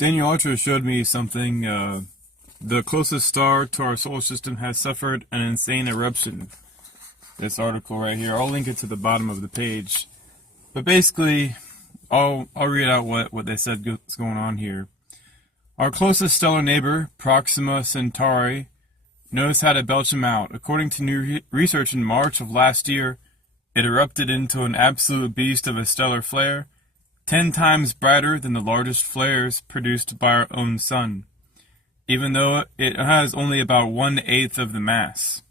Daniel Archer showed me something. The closest star to our solar system has suffered an insane eruption. This article right here. I'll link it to the bottom of the page. But basically, I'll read out what they said is going on here. Our closest stellar neighbor, Proxima Centauri, knows how to belch them out. According to new research in March of last year, it erupted into an absolute beast of a stellar flare, 10 times brighter than the largest flares produced by our own sun, even though it has only about 1/8 of the mass.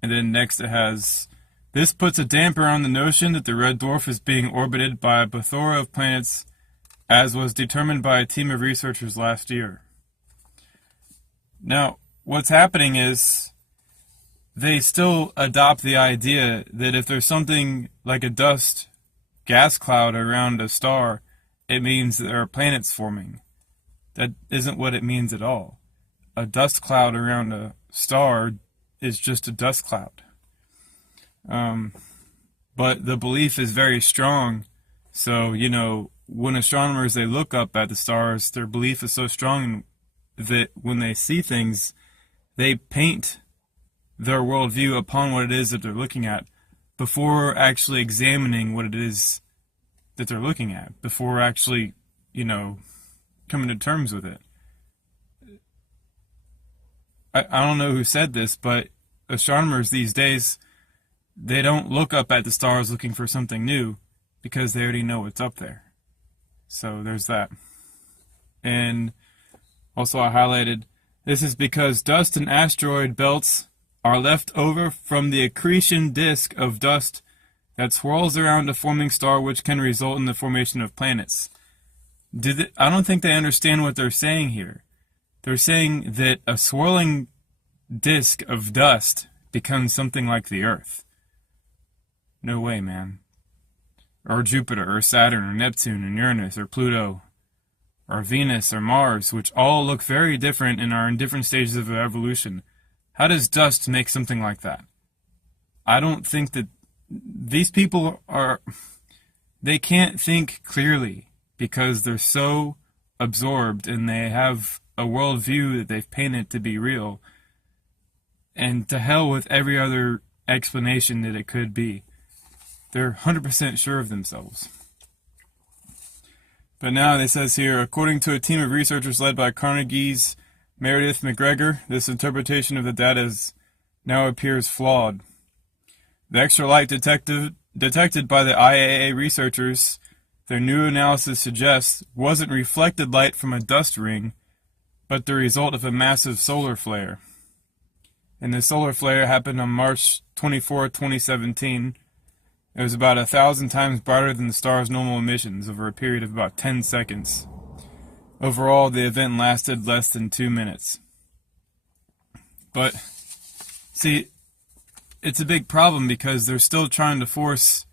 And then next it has, this puts a damper on the notion that the red dwarf is being orbited by a plethora of planets, as was determined by a team of researchers last year. Now, what's happening is they still adopt the idea that if there's something like a dust gas cloud around a star, it means there are planets forming. That isn't what it means at all. A dust cloud around a star is just a dust cloud. But the belief is very strong. So, when astronomers, they look up at the stars, their belief is so strong that when they see things, they paint their worldview upon what it is that they're looking at before actually examining what it is that they're looking at, before actually, coming to terms with it. I don't know who said this, but astronomers these days, they don't look up at the stars looking for something new because they already know what's up there. So there's that. And also I highlighted, this is because dust and asteroid belts are left over from the accretion disk of dust that swirls around a forming star, which can result in the formation of planets. I don't think they understand what they're saying here. They're saying that a swirling disk of dust becomes something like the Earth. No way, man. Or Jupiter, or Saturn, or Neptune, or Uranus, or Pluto, or Venus, or Mars, which all look very different and are in different stages of evolution. How does dust make something like that? I don't think that these people they can't think clearly because they're so absorbed and they have a worldview that they've painted to be real. And to hell with every other explanation that it could be. They're 100% sure of themselves. But now it says here, according to a team of researchers led by Carnegie's Meredith McGregor, this interpretation of the data now appears flawed. The extra light detected by the IAA researchers, their new analysis suggests, wasn't reflected light from a dust ring, but the result of a massive solar flare. And the solar flare happened on March 24, 2017. It was about 1,000 times brighter than the star's normal emissions over a period of about 10 seconds. Overall, the event lasted less than 2 minutes. But, see, it's a big problem because they're still trying to force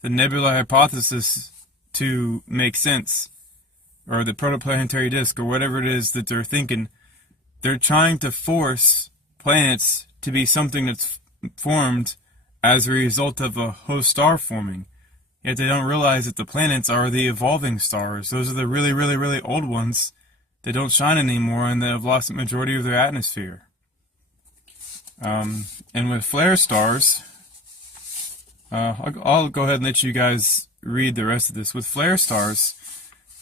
the nebula hypothesis to make sense, or the protoplanetary disk, or whatever it is that they're thinking. They're trying to force planets to be something that's formed as a result of a host star forming. Yet they don't realize that the planets are the evolving stars. Those are the really, really, really old ones that don't shine anymore and that have lost the majority of their atmosphere. And with flare stars, I'll go ahead and let you guys read the rest of this. With flare stars,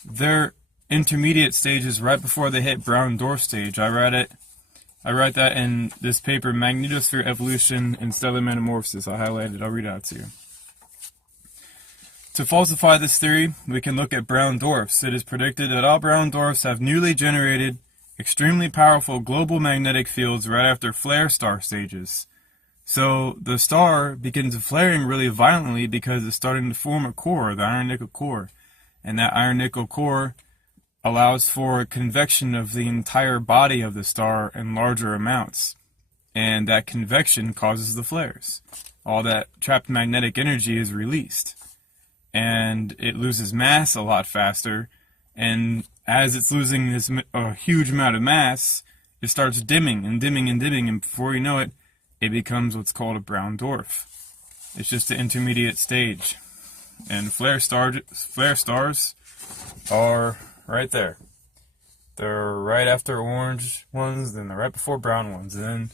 they're intermediate stages right before they hit brown dwarf stage. I write that in this paper, Magnetosphere Evolution and Stellar Metamorphosis. I highlighted it. I'll read it out to you. To falsify this theory, we can look at brown dwarfs. It is predicted that all brown dwarfs have newly generated, extremely powerful global magnetic fields right after flare star stages. So the star begins flaring really violently because it's starting to form a core, the iron-nickel core. And that iron-nickel core allows for convection of the entire body of the star in larger amounts. And that convection causes the flares. All that trapped magnetic energy is released. And it loses mass a lot faster. And as it's losing this huge amount of mass, it starts dimming and dimming and dimming. And before you know it, it becomes what's called a brown dwarf. It's just the intermediate stage. And flare stars are right there. They're right after orange ones, then they're right before brown ones. And then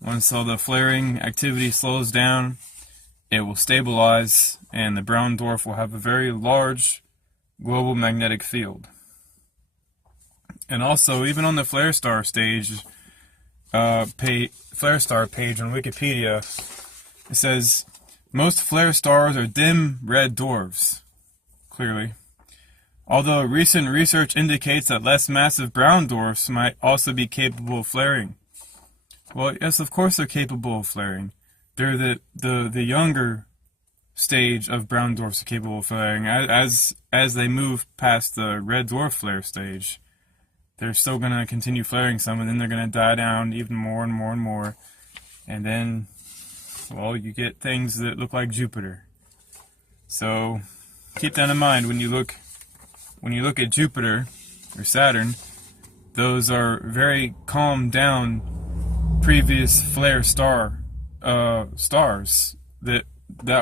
once all the flaring activity slows down, it will stabilize, and the brown dwarf will have a very large global magnetic field. And also, even on the flare star stage, flare star page on Wikipedia, it says most flare stars are dim red dwarfs. Clearly. Although recent research indicates that less massive brown dwarfs might also be capable of flaring. Well, yes, of course they're capable of flaring. They're the younger stage of brown dwarfs are capable of flaring. As they move past the red dwarf flare stage, they're still going to continue flaring some, and then they're going to die down even more and more and more. And then, well, you get things that look like Jupiter. So keep that in mind when you look at Jupiter or Saturn. Those are very calmed down previous flare stars. That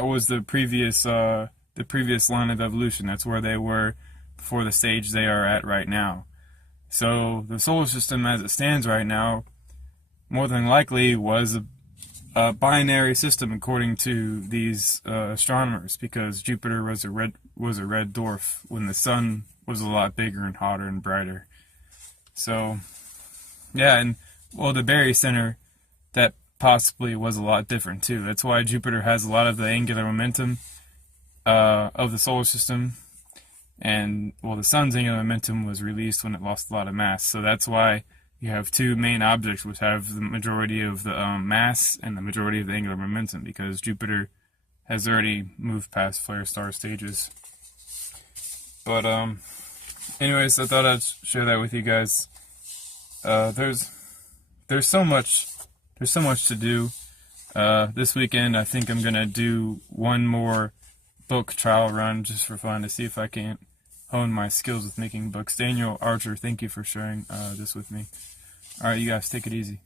was the previous line of evolution. That's where they were before the stage they are at right now. So the solar system as it stands right now more than likely was a binary system according to these astronomers, because Jupiter was a red dwarf when the sun was a lot bigger and hotter and brighter. So yeah, and well, the barycenter, that possibly was a lot different too. That's why Jupiter has a lot of the angular momentum of the solar system. And, well, the sun's angular momentum was released when it lost a lot of mass. So that's why you have two main objects which have the majority of the mass and the majority of the angular momentum, because Jupiter has already moved past flare star stages. But, anyways, I thought I'd share that with you guys. There's so much to do. This weekend I think I'm going to do one more book trial run just for fun to see if I can hone my skills with making books. Daniel Archer, thank you for sharing this with me. Alright, you guys, take it easy.